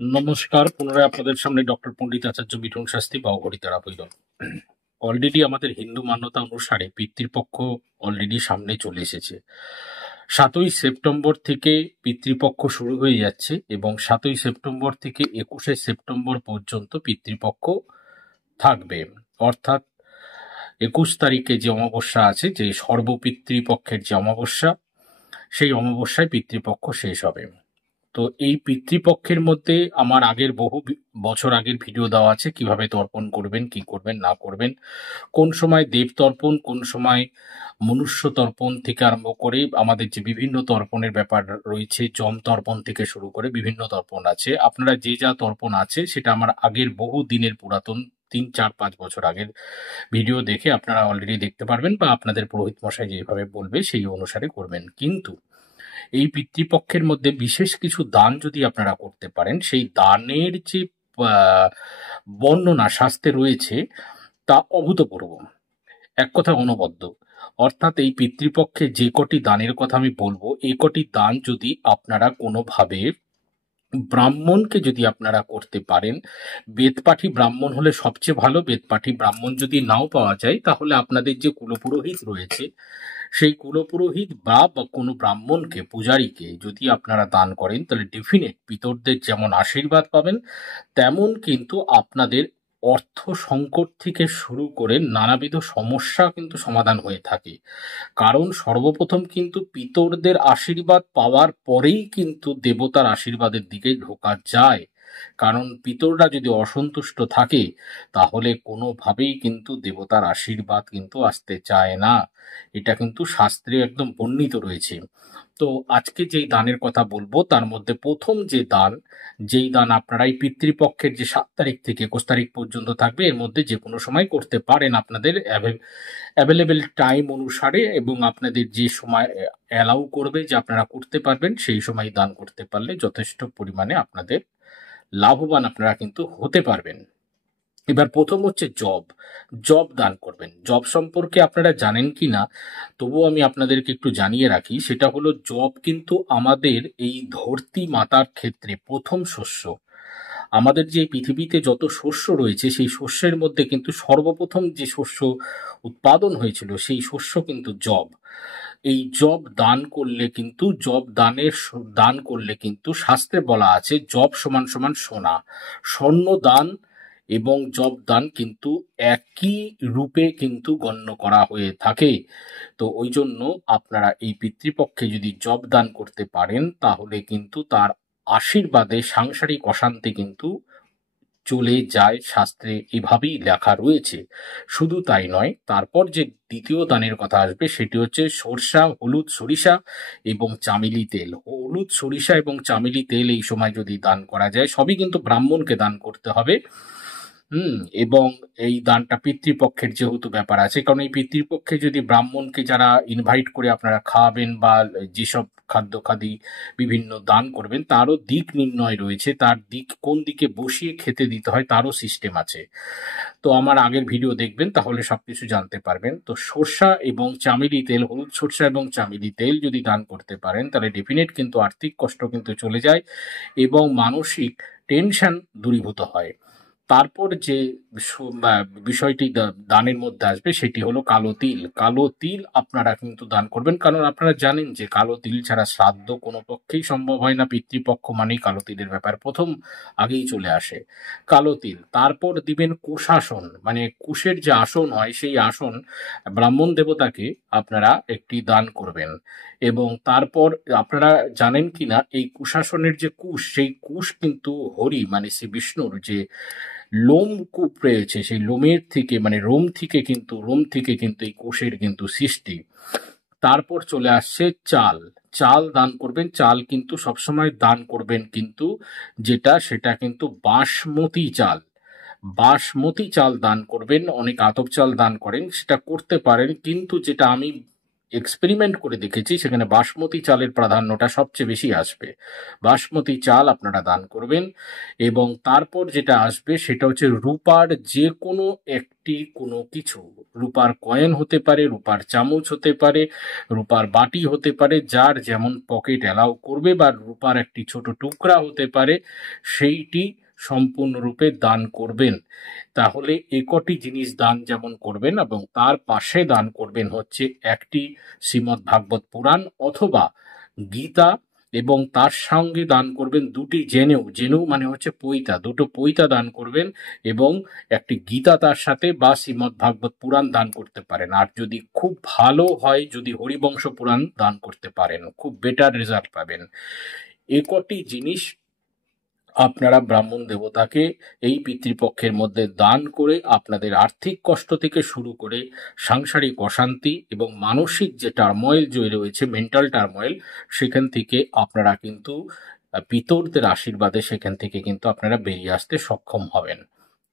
নমস্কার, পুনরায় আপনাদের সামনে ডক্টর পণ্ডিত আচার্য মিঠুন শাস্ত্রী বা অঘরিতারা বৈদন। অলরেডি আমাদের হিন্দু মান্যতা অনুসারে পিতৃপক্ষ অলরেডি সামনে চলে এসেছে। ৭ই সেপ্টেম্বর থেকে পিতৃপক্ষ শুরু হয়ে যাচ্ছে এবং ৭ই সেপ্টেম্বর থেকে ২১শে সেপ্টেম্বর পর্যন্ত পিতৃপক্ষ থাকবে। অর্থাৎ ২১ তারিখে যে অমাবস্যা আছে, যে সর্বপিতৃপক্ষের যে অমাবস্যা, সেই অমাবস্যায় পিতৃপক্ষ শেষ হবে। তো এই পিতৃপক্ষের মধ্যে আমার আগের বহু বছর আগের ভিডিও দেওয়া আছে, কিভাবে তর্পণ করবেন, কি করবেন না করবেন, কোন সময় দেব তর্পণ, কোন সময় মনুষ্য তর্পণ থেকে আরম্ভ করে আমাদের যে বিভিন্ন তর্পণের ব্যাপার রয়েছে, যম তর্পণ থেকে শুরু করে বিভিন্ন তর্পণ আছে। আপনারা যে যা তর্পণ আছে সেটা আমার আগের বহু দিনের পুরাতন ৩, ৪, ৫ বছর আগের ভিডিও দেখে আপনারা অলরেডি দেখতে পারবেন, বা আপনাদের পুরোহিত মশাই যেভাবে বলবে সেই অনুসারে করবেন। কিন্তু এই পিতৃপক্ষের মধ্যে বিশেষ কিছু দান যদি আপনারা করতে পারেন, সেই দানের যে আহ, বর্ণনা শাস্ত্রে রয়েছে তা অভূতপূর্ব, এক কথা অনবদ্য। অর্থাৎ এই পিতৃপক্ষে যে কটি দানের কথা আমি বলবো, এই কটি দান যদি আপনারা কোনোভাবে ব্রাহ্মণকে যদি আপনারা করতে পারেন, বেদপাঠী ব্রাহ্মণ হলে সবচেয়ে ভালো। বেদপাঠী ব্রাহ্মণ যদি নাও পাওয়া যায়, তাহলে আপনাদের যে কুলপুরোহিত রয়েছে, সেই কুলপুরোহিত বা কোনো ব্রাহ্মণকে, পূজারীকে যদি আপনারা দান করেন, তাহলে ডেফিনেট পিতরদের যেমন আশীর্বাদ পাবেন, তেমন কিন্তু আপনাদের অর্থ সংকট থেকে শুরু করে নানাবিধ সমস্যা কিন্তু সমাধান হয়ে থাকে। কারণ সর্বপ্রথম কিন্তু পিতরদের আশীর্বাদ পাওয়ার পরেই কিন্তু দেবতার আশীর্বাদের দিকে ঢোকা যায়। কারণ পিতররা যদি অসন্তুষ্ট থাকে, তাহলে কোনোভাবেই কিন্তু দেবতার আশীর্বাদ কিন্তু আসতে চায় না। এটা কিন্তু শাস্ত্রে একদম বর্ণিত রয়েছে। তো আজকে যেই দানের কথা বলবো, তার মধ্যে প্রথম যে দান, যেই দান আপনারা এই পিতৃপক্ষের যে ৭ তারিখ থেকে ২১ তারিখ পর্যন্ত থাকবে, এর মধ্যে যে কোনো সময় করতে পারেন আপনাদের অ্যাভেলেবেল টাইম অনুসারে, এবং আপনাদের যে সময় অ্যালাউ করবে যে আপনারা করতে পারবেন, সেই সময় দান করতে পারলে যথেষ্ট পরিমাণে আপনাদের লাভবান আপনারা কিন্তু হতে পারবেন। এবার প্রথম হচ্ছে জব। জব দান করবেন। জব সম্পর্কে আপনারা জানেন কি না, তবুও আমি আপনাদেরকে একটু জানিয়ে রাখি। সেটা হলো, জব কিন্তু আমাদের এই ধরতী মাতার ক্ষেত্রে প্রথম শস্য। আমাদের যে পৃথিবীতে যত শস্য রয়েছে, সেই শস্যের মধ্যে কিন্তু সর্বপ্রথম যে শস্য উৎপাদন হয়েছিল, সেই শস্য কিন্তু জব। এই জব দান করলে কিন্তু, দান করলে কিন্তু শাস্ত্রে বলা আছে, জব সমান সমান সোনা। স্বর্ণ দান এবং জব দান কিন্তু একই রূপে কিন্তু গণ্য করা হয়ে থাকে। তো ওই জন্য আপনারা এই পিতৃপক্ষে যদি জব দান করতে পারেন, তাহলে কিন্তু তার আশীর্বাদে সাংসারিক অশান্তি কিন্তু চলে যায়, শাস্ত্রে এভাবেই লেখা রয়েছে। শুধু তাই নয়, তারপর যে দ্বিতীয় দানের কথা আসবে, সেটি হচ্ছে সরষা, হলুদ, সরিষা এবং চামেলি তেল। হলুদ, সরিষা এবং চামেলি তেল এই সময় যদি দান করা যায়, সবই কিন্তু ব্রাহ্মণকে দান করতে হবে। হুম। এবং এই দানটা পিতৃপক্ষের যেহেতু ব্যাপার আছে, কারণ এই পিতৃপক্ষে যদি ব্রাহ্মণকে যারা ইনভাইট করে আপনারা খাওয়াবেন, বা যেসব খাদ্য খাদি বিভিন্ন দান করবেন, তারও দিক নির্ণয় রয়েছে। তার দিক কোন দিকে বসিয়ে খেতে দিতে হয়, তারও সিস্টেম আছে। তো আমার আগের ভিডিও দেখবেন, তাহলে সবকিছু জানতে পারবেন। তো সরষা এবং চামেলি তেল, হলুদ সরষা এবং চামেলি তেল যদি দান করতে পারেন, তাহলে ডেফিনেট কিন্তু আর্থিক কষ্ট কিন্তু চলে যায় এবং মানসিক টেনশন দূরীভূত হয়। তারপর যে বিষয়টি দানের মধ্যে আসবে, সেটি হলো কালো তিল। কালো তিল আপনারা কিন্তু দান করবেন, কারণ আপনারা জানেন যে কালো তিল ছাড়া শ্রাদ্ধ কোনো পক্ষেই সম্ভব হয় না। পিতৃপক্ষ মানেই কালো তিলের ব্যাপার প্রথম আগেই চলে আসে, কালো তিল। তারপর দিবেন কুশাসন, মানে কুশের যে আসন হয়, সেই আসন ব্রাহ্মণ দেবতাকে আপনারা একটি দান করবেন। এবং তারপর আপনারা জানেন কিনা, এই কুশাসনের যে কুশ, সেই কুশ কিন্তু হরি মানে শ্রী বিষ্ণুর যে লোমকূপ রয়েছে, সেই লোমের থেকে, মানে রোম থেকে কিন্তু এই কোষের কিন্তু সৃষ্টি। তারপর চলে আসছে চাল। চাল দান করবেন। চাল কিন্তু সবসময় দান করবেন কিন্তু সেটা কিন্তু বাসমতি চাল। বাসমতি চাল দান করবেন। অনেক আতপ চাল দান করেন, সেটা করতে পারেন, কিন্তু যেটা আমি এক্সপেরিমেন্ট করে দেখেছি সেখানে বাসমতি চালের প্রাধান্যটা সবচেয়ে বেশি আসবে। বাসমতি চাল আপনারা দান করবেন এবং তারপর যেটা আসবে সেটা হচ্ছে রূপার যে কোনো একটি কোনো কিছু, রূপার কয়েন হতে পারে, রূপার চামচ হতে পারে, রূপার বাটি হতে পারে, যার যেমন পকেট অ্যালাউ করবে, বা রূপার একটি ছোট টুকরা হতে পারে, সেইটি সম্পূর্ণরূপে দান করবেন। তাহলে এ কটি জিনিস দান যেমন করবেন এবং তার পাশে দান করবেন হচ্ছে একটি শ্রীমদ্ ভাগবত পুরাণ অথবা গীতা, এবং তার সঙ্গে দান করবেন দুটি জেনেউ, জেনেউ মানে হচ্ছে পৈতা, দুটো পৈতা দান করবেন এবং একটি গীতা তার সাথে, বা শ্রীমদ্ ভাগবত পুরাণ দান করতে পারেন। আর যদি খুব ভালো হয়, যদি হরিবংশ পুরাণ দান করতে পারেন, খুব বেটার রেজাল্ট পাবেন। এ কটি জিনিস আপনারা ব্রাহ্মণ দেবতাকে এই পিতৃপক্ষের মধ্যে দান করে আপনাদের আর্থিক কষ্ট থেকে শুরু করে সাংসারিক অশান্তি এবং মানসিক যে টার্ময়েল যে রয়েছে, মেন্টাল টার্ময়েল, সেখান থেকে আপনারা কিন্তু পিতরদের আশীর্বাদে সেখান থেকে কিন্তু আপনারা বেরিয়ে আসতে সক্ষম হবেন।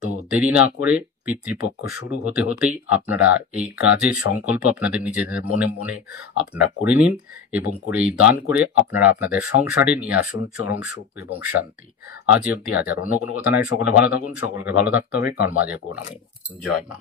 তো দেরি না করে পিতৃপক্ষ শুরু হতে হতেই আপনারা এই কাজের সংকল্প আপনাদের নিজেদের মনে মনে আপনারা করে নিন এবং করে এই দান করে আপনারা আপনাদের সংসারে নিয়ে আসুন চরম সুখ এবং শান্তি। আজ অব্দি আজ আর অন্য কোনো কথা নাই। সকলে ভালো থাকুন, সকলকে ভালো থাকতে হবে, কারণ মাঝে করুন। আমি জয় মা।